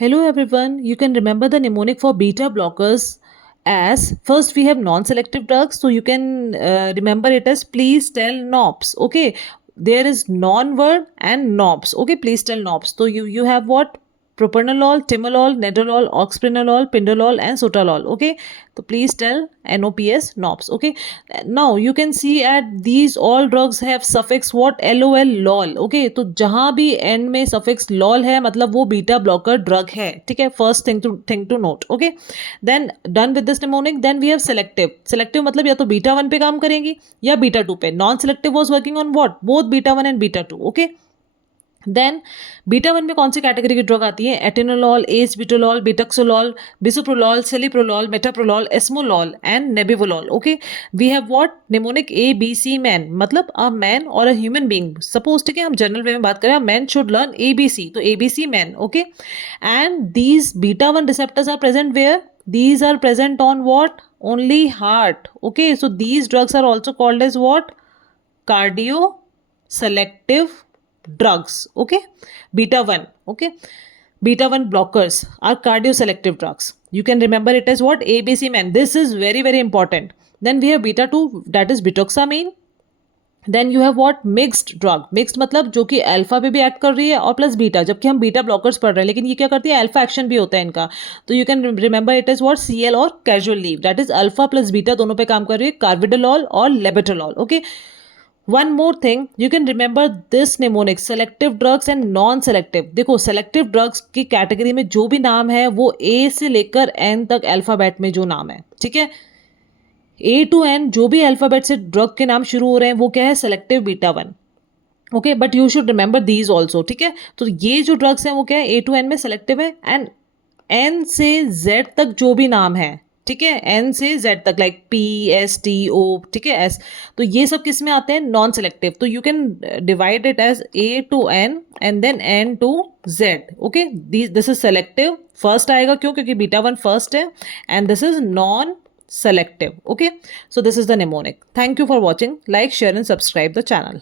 Hello everyone, you can remember the mnemonic for beta blockers as first we have non-selective drugs, so you can remember it as please tell knobs. Okay, there is non-word and knobs. Okay, please tell knobs. So you have what? Propranolol, timolol, nedolol, oxprenolol, pindolol, and sotalol. Okay, so please tell NOPS knobs. Okay, now you can see at these all drugs have suffix what? LOL lol. Okay, तो जहाँ भी end में suffix lol है मतलब वो beta blocker drug है. ठीक है, first thing to note. Okay, then done with this mnemonic, then we have selective मतलब या तो beta 1 पे काम करेंगी या beta 2 पे. Non selective was working on what? Both beta 1 and beta 2. Okay, then beta 1 में कौन सी कैटेगरी की ड्रग आती है? Atenolol, acebutolol, betaxolol, bisoprolol, celiprolol, metoprolol, esmolol and nebivolol. Okay, we have what? Mnemonic A B C man, मतलब a man और a human being. Suppose ठीक है हम जनरल वे में बात करें, man should learn A B C, तो A B C man. Okay, and these beta 1 receptors are present where? These are present on what? Only heart. Okay, so these drugs are also called as what? Cardio selective drugs. Okay, beta 1. Okay, beta 1 blockers are cardio selective drugs. You can remember it as what? ABC man. This is very very important. Then we have beta 2, that is bitoxamine. Then you have what? Mixed drug. Mixed मतलब जो कि alpha पे भी act कर रही है और plus beta, जबकि हम बीटा ब्लॉकर्स पढ़ रहे हैं, लेकिन ये क्या करती है? अल्फा एक्शन भी होता है इनका. तो you can remember it is what? CL और casual leave, that is alpha plus beta दोनों पे काम कर रही है. कार्बिडोलॉल और labetalol. Okay, one more thing you can remember this mnemonic, selective drugs and non selective. देखो सेलेक्टिव ड्रग्स की कैटेगरी में जो भी नाम है वो ए से लेकर एन तक अल्फाबेट में जो नाम है, ठीक है, ए टू एन जो भी अल्फाबेट से ड्रग के नाम शुरू हो रहे हैं वो क्या है? Selective beta 1. Okay, but you should remember these also. ठीक है, तो ये जो ड्रग्स हैं वो क्या है? ए टू एन में सेलेक्टिव है. एंड एन से जेड तक जो भी नाम है, ठीक है, एन से जेड तक, लाइक PSTO, ठीक है, एस, तो ये सब किस में आते हैं? Non selective. तो you can divide it as A to N and then N to Z. Okay, this is selective. First आएगा क्यों? क्योंकि बीटा 1 फर्स्ट है. And this is non selective. Okay, so this is the mnemonic. Thank you for watching. Like, share and subscribe the channel.